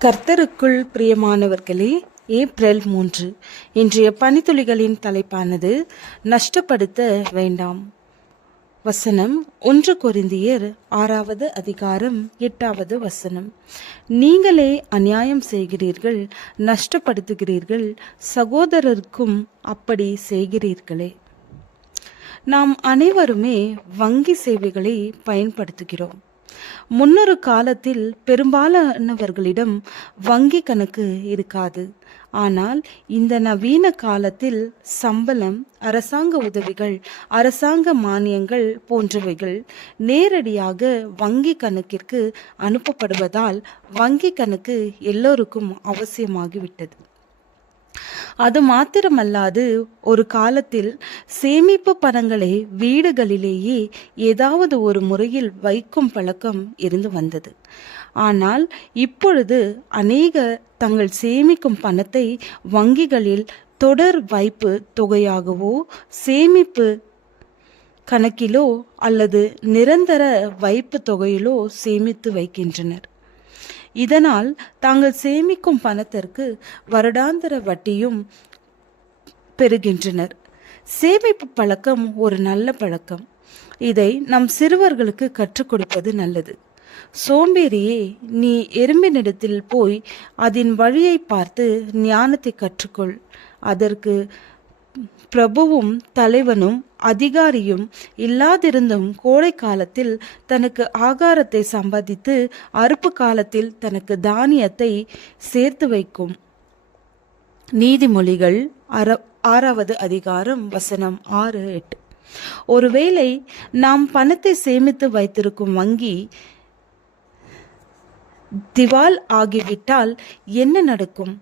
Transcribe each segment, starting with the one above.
கர்த்தருக்குள் பிரியமானவர்களே, ஏப்ரல் 3 இன்றைய பனித்துளிகளின் தலைப்பானது நஷ்டப்படுத்த வேண்டாம். வசனம் 1 கொரிந்தியர் 6வது அதிகாரம் 8வது வசனம். நீங்களே அநியாயம் செய்கிறீர்கள், நஷ்டப்படுத்துகிறீர்கள், சகோதரருக்கும் அப்படி செய்கிறீர்களே. நாம் அனைவருமே வங்கி சேவைகளை பயன்படுத்துகிறோம். முன்னொரு காலத்தில் பெரும்பாலானவர்களிடம் வங்கி கணக்கு இருக்காது. ஆனால் இந்த நவீன காலத்தில் சம்பளம், அரசாங்க உதவிகள், அரசாங்க மானியங்கள் போன்றவைகள் நேரடியாக வங்கி கணக்கிற்கு அனுப்பப்படுவதால் வங்கி கணக்கு எல்லோருக்கும் அவசியமாகிவிட்டது. அது மாத்திரமல்லாது ஒரு காலத்தில் சேமிப்பு பணங்களை வீடுகளிலேயே ஏதாவது ஒரு முறையில் வைக்கும் பழக்கம் இருந்து வந்தது. ஆனால் இப்பொழுது அநேகர் தங்கள் சேமிக்கும் பணத்தை வங்கிகளில் தொடர் வைப்பு தொகையாகவோ, சேமிப்பு கணக்கிலோ அல்லது நிரந்தர வைப்பு தொகையிலோ சேமித்து வைக்கின்றனர். இதனால் தாங்கள் சேமிக்கும் பணத்திற்கு வருடாந்திர வட்டியும் பெறுகின்றனர். சேமிப்பு பழக்கம் ஒரு நல்ல பழக்கம். இதை நம் சிறுவர்களுக்கு கற்றுக் கொடுப்பது நல்லது. சோம்பேறியே, நீ எறும்பினிடத்தில் போய் அதன் வழியை பார்த்து ஞானத்தை கற்றுக்கொள். அதற்கு பிரபுவும் தலைவனும் அதிகாரியும் இல்லாதிருந்தும் கோடை காலத்தில் தனக்கு ஆகாரத்தை சம்பாதித்து அறுப்பு காலத்தில் தனக்கு தானியத்தை சேர்த்து வைக்கும். நீதிமொழிகள் 6வது அதிகாரம் வசனம் 6-8. ஒருவேளை நாம் பணத்தை சேமித்து வைத்திருக்கும் வங்கி திவால் ஆகிவிட்டால் என்ன நடக்கும்?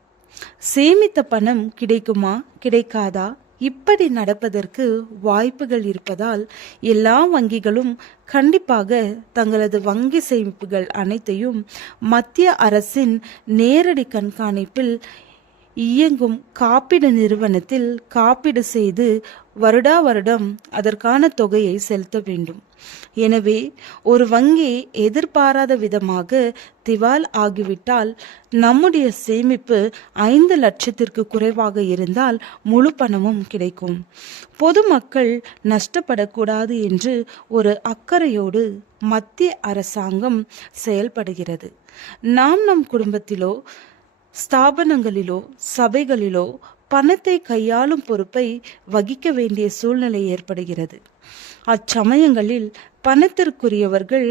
சேமித்த பணம் கிடைக்குமா, கிடைக்காதா? இப்படி நடப்பதற்கு வாய்ப்புகள் இருப்பதால் எல்லா வங்கிகளும் கண்டிப்பாக தங்களது வங்கி சேமிப்புகள் அனைத்தையும் மத்திய அரசின் நேரடி கண்காணிப்பில் இயங்கும் காப்பீடு நிறுவனத்தில் காப்பீடு செய்து வருடா வருடம் அதற்கான தொகையை செலுத்த வேண்டும். எனவே ஒரு வங்கி எதிர்பாராத விதமாக திவால் ஆகிவிட்டால் நம்முடைய சேமிப்பு 5 லட்சத்திற்கு குறைவாக இருந்தால் முழு பணமும் கிடைக்கும். பொதுமக்கள் நஷ்டப்படக்கூடாது என்று ஒரு அக்கறையோடு மத்திய அரசாங்கம் செயல்படுகிறது. நாம் நம் குடும்பத்திலோ, ஸ்தாபனங்களிலோ, சபைகளிலோ பணத்தை கையாளும் பொறுப்பை வகிக்க வேண்டிய சூழ்நிலை ஏற்படுகிறது. அச்சமயங்களில் பணத்திற்குரியவர்கள்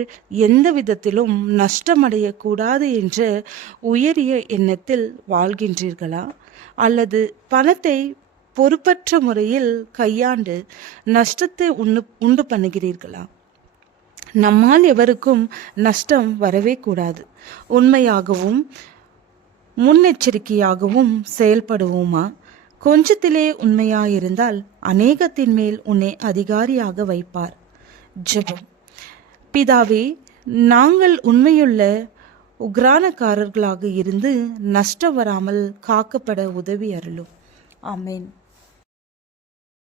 எந்த விதத்திலும் நஷ்டமடையக்கூடாது என்ற உயரிய எண்ணத்தில் வாழ்கின்றீர்களா? அல்லது பணத்தை பொறுப்பற்ற முறையில் கையாண்டு நஷ்டத்தை உண்டு பண்ணுகிறீர்களா? நம்மால் எவருக்கும் நஷ்டம் வரவே கூடாது. உண்மையாகவும் முன்னெச்சரிக்கையாகவும் செயல்படுவோமா? கொஞ்சத்திலே உண்மையாயிருந்தால் அநேகத்தின் மேல் உன்னை அதிகாரியாக வைப்பார். ஜெபம். பிதாவே, நாங்கள் உண்மையுள்ள உக்ரானக்காரர்களாக இருந்து நஷ்டம் வராமல் காக்கப்பட உதவி அருளும். ஆமென்.